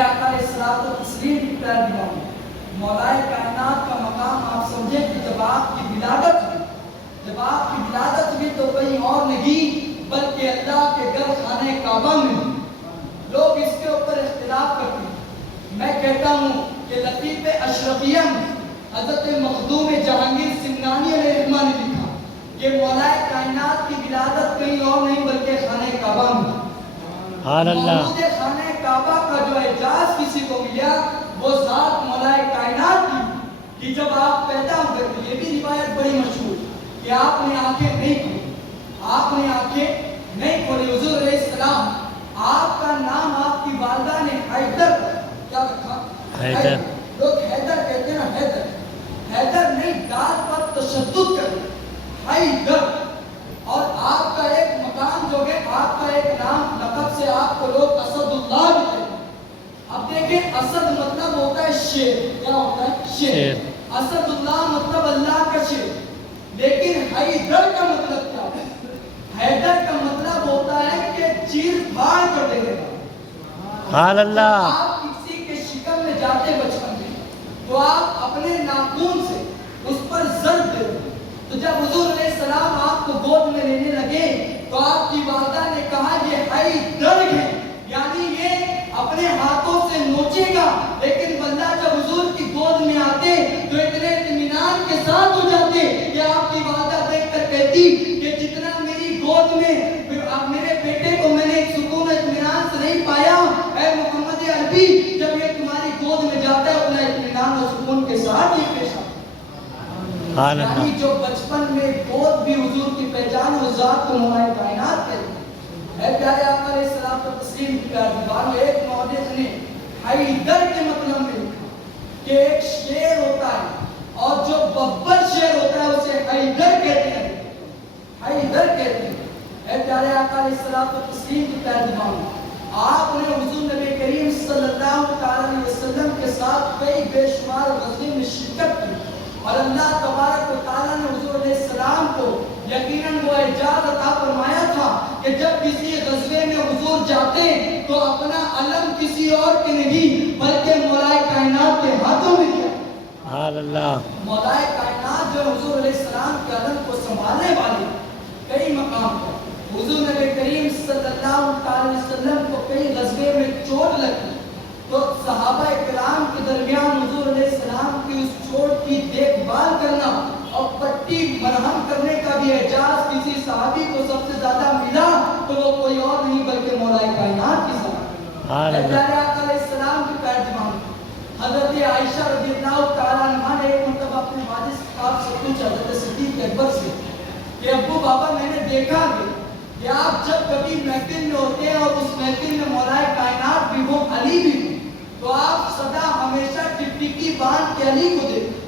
آقا علیہ الصلوۃ والتسلیم کی پیروی دلاؤں. مولائے کائنات کا مقام آپ سمجھیں کہ جب آپ کی ولادت ہوئی تو کہیں اور نہیں بلکہ اللہ کے گھر خانہ کعبہ میں. لوگ اس کے اوپر اختلاف کرتے ہیں. میں کہتا ہوں کہ لطیف اشرفیہ حضرت مخدوم جہانگیر سمنانی علیہ رحمہ نے لکھا کہ مولائے کائنات کی ولادت کہیں اور نہیں بلکہ خانہ کعبہ میں. محمود خانہ کعبہ کا جو اعزاز کسی کو ملا وہ ذات مولائے کائنات کی کہ جب آپ پیدا ہوئے تو یہ بھی روایت بڑی مشہور کہ آپ نے آنکھیں نہیں کھولی. حضور علیہ السلام آپ کا نام آپ کی والدہ نے حیدر کیا رکھا؟ حیدر. لوگ حیدر کہتے ہیں نا, حیدر نہیں, دال پر تشدد کرتے حیدر. اور آپ کا ایک مقام جو ہے, آپ کا ایک نام لقب سے آپ کو لوگ اسد اللہ بھی کہتے ہیں. اب دیکھیں اسد مطلب ہوتا ہے شیر. کیا ہوتا ہے؟ شیر. اسد اللہ مطلب اللہ کا شیر. لیکن حیدر کا مطلب کیا ہے؟ حیدر کا مطلب ہوتا ہے کہ چیر پھاڑ کر دے گا. سبحان اللہ. آپ کسی کے شکم میں جاتے بچپن میں تو آپ اپنے ناخون سے اس پر ضرب دے دو. تو جب حضور علیہ السلام آپ کو گود میں لینے لگے تو آپ کی والدہ نے کہا یہ حیدر ہے, یعنی یہ اپنے ہاتھوں سے نوچے گا. لیکن بندہ جب حضور کی گود میں آتے تو اتنے اطمینان کے ساتھ ہو جاتے کہ آپ کی والدہ دیکھ کر کہتی کہ جتنا میری گود میں میرے بیٹے کو میں نے ایک سکون و اطمینان سے نہیں پایا, اے محمد عربی جب یہ تمہاری گود میں جاتا ہے اتنا اطمینان و سکون کے ساتھ یہ پیش آتا. یعنی جو بچپن میں گود بھی حضور کی پہچان و ذات کو مولائے کائنات کہتے ہیں. اے پیارے آقا علیہ الصلوۃ والتسلیم کی پیروی. ایک مؤرخ نے حیدر کے مطلب میں لکھا کہ ایک شیر ہوتا ہے اور جو ببر شیر ہوتا ہے اسے حیدر کہتے ہیں. حیدر کہتے ہیں. اے پیارے آقا علیہ الصلوۃ والتسلیم کی پیروی. آپ نے حضور نبی کریم صلی اللہ علیہ وسلم کے ساتھ کئی بے شمار غزووں میں شرکت کی اور اللہ تبارک و تعالیٰ نے حضور علیہ السلام کو یقیناً وہ اعزاز عطا فرمایا تھا کہ جب کسی غزوے میں حضور جاتے تو اپنا علم کسی اور کے نہیں بلکہ مولائے کائنات کے ہاتھوں میں کیا. سبحان اللہ. مولائے کائنات جو حضور علیہ السلام کے علم کو سنبھالنے والے کئی مقام پر. حضور نبی کریم صلی اللہ علیہ وسلم کو کئی غزوے میں چوٹ لگی تو صحابہ کرام کے درمیان حضور علیہ السلام کی اس چوٹ کی دیکھ بھال کرنا اور پٹی مرہم کرنے کا بھی اعزاز کسی صحابی کو سب سے زیادہ ملا تو وہ کوئی اور نہیں بلکہ مولائے کائنات کی صحابی. پیارے آقا علیہ السلام کی پیروی. حضرت عائشہ رضی اللہ تعالیٰ عنہا نے ایک مرتبہ اپنے والد صاحب سے پوچھا, حضرت صدیق اکبر سے, کہ ابو بابا میں نے دیکھا کہ آپ جب کبھی محفل میں ہوتے ہیں اور اس محفل میں مولائے کائنات بھی ہو علی بھی ہو تو آپ صدا ہمیشہ ٹکٹکی باندھ کے علی کو دیکھتے ہیں.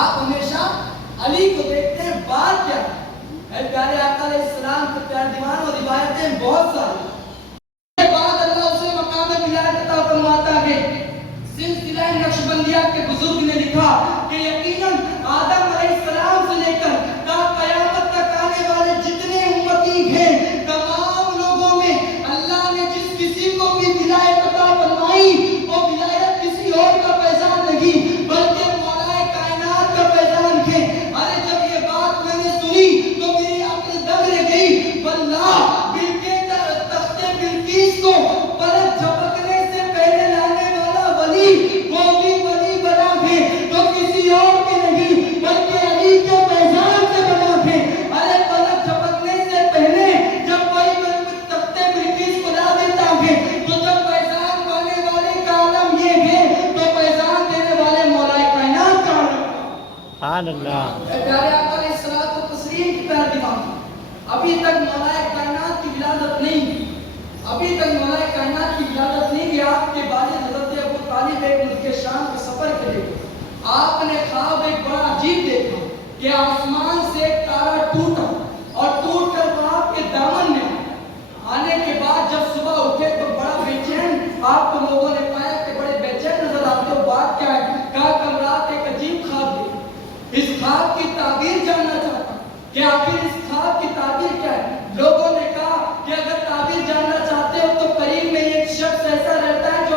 آپ ہمیشہ علی کو دیکھتے ہیں. بات کیا ہے؟ اے پیارے آقا علیہ السلام کے پیار دیوان اور روایتیں بہت ساری. یہ بات اللہ اسے مقام ولایت عطا فرماتا ہے. سلسلہ نقشبندیہ کے بزرگ نے لکھا کہ یقیناً آدم علیہ السلام سے لے کر تا قیامت تک آنے والے جتنے امتی ہیں تمام لوگوں میں اللہ نے جس کسی کو بھی ولایت عطا فرمائی وہ ولایت کسی اور کا فیضان نہیں بلکہ مولائے کائنات کا فیضان ہے. ارے جب یہ بات میں نے سنی تو میری عقل دب رہ گئی. واللہ تخت بلقیس کو پلک جھپکنے سے پہلے لانے والا ولی وہ بھی ولی بنا ہے تو کسی اور کے نہیں بلکہ علی کے فیضان سے بنا ہے. ارے پلک جھپکنے سے پہلے جب کوئی تخت بلقیس کو لا دیتا ہے تو جب فیضان پانے والے کا عالم یہ ہے تو فیضان دینے والے مولائے کائنات کا عالم. سبحان اللہ. پیارے آقا علیہ الصلوۃ والتسلیم کی پیروی. ابھی تک مولائے کائنات کی ولادت نہیں ہوئی. ابھی تک مولائے کائنات کی ولادت نہیں ہوئی. آپ کے والد حضرت ابو طالب ایک ملک شام کے سفر کے لیے آپ نے خواب ایک بڑا عجیب دیکھا کہ آسمان سے ایک تارا ٹوٹا اور ٹوٹ کر وہ آپ کے دامن میں آنے کے بعد جب صبح اٹھے تو بڑا بے چین آپ کو لوگوں نے پایا کہ بڑے بے چین نظر آتے ہو. بات کیا ہے؟ کہا کل رات ایک عجیب خواب دیکھا. اس خواب کی تعبیر جاننا چاہتا ہوں کہ آخر اس خواب کی تعبیر کیا ہے. لوگوں نے کہا کہ اگر تعبیر جاننا چاہتے ہو تو قریب میں ایک شخص ایسا رہتا ہے جو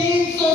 300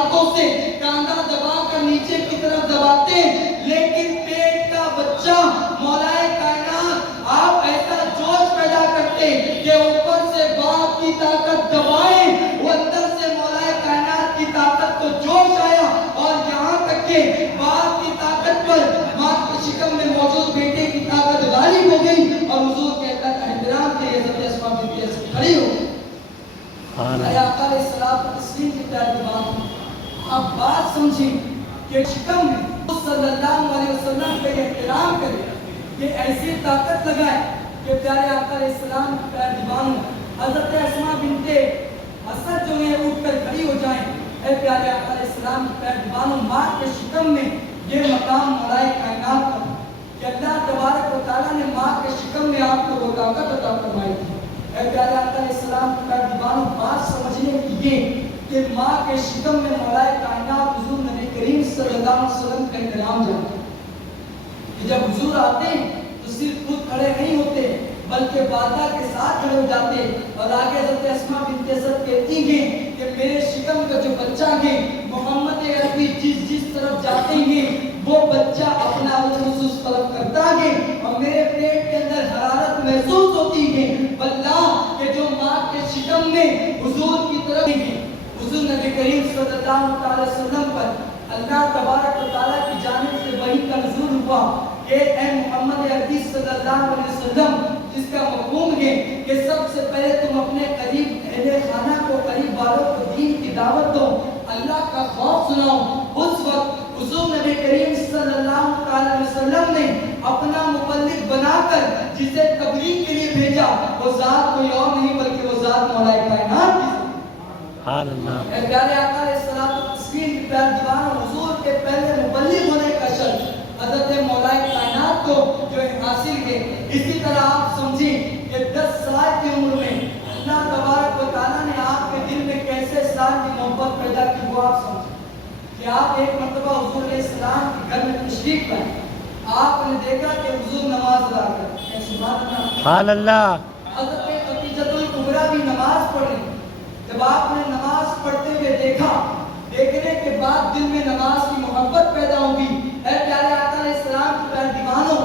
ہاتھوں سے کاندھا دبا کر نیچے کی طرف دباتے ہیں، لیکن پیٹ کا بچہ مولا کائنات آپ ایسا جوش پیدا کرتے کہ اوپر سے باپ کی طاقت دبائیں، وہ اندر سے مولا کائنات کی طاقت کو جوش آیا، اور یہاں تک کہ باپ کی طاقت پر ماں کے شکم میں موجود بیٹے کی طاقت غالب ہو گئی، اور حضور کے اللہ کا احترام کے لیے حضرت اسماء بنت یزید کھڑی ہو گئی۔ اے آقا علیہ الصلوۃ والتسلیم کی پیاری بات، آپ بات سمجھیں کہ شکم میں صلی اللہ علیہ وسلم کا احترام کرے، یہ ایسی طاقت لگائے کہ پیارے آقا علیہ السلام کی پیار دیوانوں حضرت اسماء بنت اسد جو ہیں اٹھ کر کھڑی ہو جائیں۔ اے پیارے آقا علیہ السلام کی پیار دیوانوں، ماں کے شکم میں یہ مقام مولا کائنات کا کہ اللہ تبارک و تعالیٰ نے ماں کے شکم میں آپ کو وہ طاقت عطا فرمائی تھی۔ اے پیارے آقا علیہ السلام کی پیار دیوانوں، بات سمجھنے کی یہ کہ ماں کے شکم میں مولا کائنات حضور نبی کریم صلی اللہ علیہ وسلم کا احترام جاتے ہیں کہ جب حضور آتے ہیں تو صرف خود کھڑے نہیں ہوتے بلکہ والدہ کے ساتھ کھڑے ہو جاتے، اور آگے حضرت اسماء بنت اسد کہتی ہیں کہ میرے شکم کا جو بچہ ہے محمد عربی جس طرف جاتے ہیں وہ بچہ اپنا محسوس طلب کرتا ہے، اور میرے پیٹ کے اندر حرارت محسوس ہوتی ہے، واللہ کہ جو ماں کے شکم میں حضور کی طرف ہے، حضور نبی کریم صلی اللہ علیہ وسلم پر اللہ تبارک و تعالیٰ کی جانب سے وحی کا نزول ہوا کہ اے محمد عربی صلی اللہ علیہ وسلم، جس کا مفہوم ہے کہ سب سے پہلے تم اپنے قریب اہل خانہ کو، قریب والوں کو دین کی دعوت دو، اللہ کا خوف سناؤ۔ اس وقت حضور نبی کریم صلی اللہ علیہ وسلم نے اپنا مبلغ بنا کر جسے تبلیغ کے لیے بھیجا، وہ ذات کوئی اور نہیں بلکہ وہ ذات مولا کائنات کی۔ اے پیارے آقا علیہ الصلوۃ والتسلیم کی پیار دیوانوں، حضور کے پہلے مبلغ ہونے کا شرط حضرت مولا کائنات کو جو حاصل ہے۔ اسی طرح آپ سمجھیں کہ 10 سال کی عمر میں اللہ تبارک و تعالیٰ نے آپ کے دل میں کیسے اسلام کی محبت پیدا کی، وہ آپ سمجھیں کہ آپ ایک مرتبہ حضور علیہ السلام کے گھر میں تشریف لائے، آپ نے دیکھا کہ حضور نماز ادا کرتے ہیں، سبحان اللہ، حضرت خدیجہ الکبریٰ بھی نماز پڑھ رہی۔ جب آپ نے نماز پڑھتے ہوئے دیکھا، دیکھنے کے بعد دل میں نماز کی محبت پیدا ہوگی۔ اے پیارے آقا علیہ السلام کی پیار دیوانوں،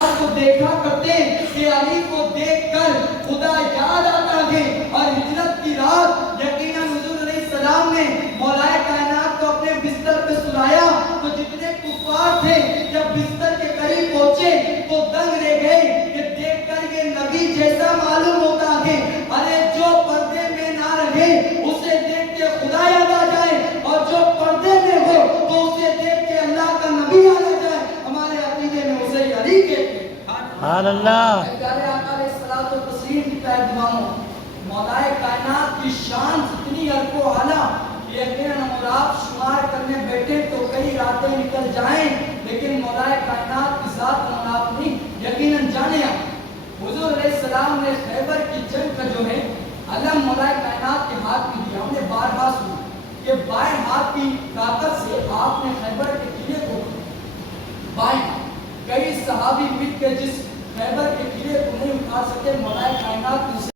کو دیکھا کرتے کہ علی کو دیکھ کر خدا یاد آتا ہے، اور ہجرت کی رات یقیناً حضور علیہ السلام نے مولا کائنات کو اپنے بستر پہ سلایا تو جتنے کفار تھے جب بستر کے قریب پہنچے تو دنگ رہ گئے کہ دیکھ کر یہ نبی جیسا معلوم ہوتا ہے، ارے جو پردے میں نہ رہے اسے دیکھ کے خدا یاد آ جائے، اور جو پردے میں ہو تو اسے دیکھ کے اللہ کا نبی یاد آ جائے۔ ہمارے عقیدے میں اسے علی کہتے ہیں۔ سبحان اللہ۔ پیارے آقا علیہ الصلوۃ والتسلیم کی پیار دیوانوں، مولا کائنات کی شان اتنی عرق و اعلیٰ کہ یقیناً اور آپ شمار کرنے بیٹھے تو کئی راتیں نکل جائیں، لیکن مولا کائنات کی ذات مناف نہیں۔ یقیناً جانے آپ حضور علیہ السلام نے خیبر کی جنگ کا جو ہے علم مولا کائنات کے ہاتھ میں دیا، ہم نے بار سنا کہ بائیں ہاتھ کی طاقت سے آپ نے خیبر کے قلعے کو بائیں، کئی صحابی مل کے جس خیبر کے قلعے کو نہیں اٹھا سکے، مولا کائنات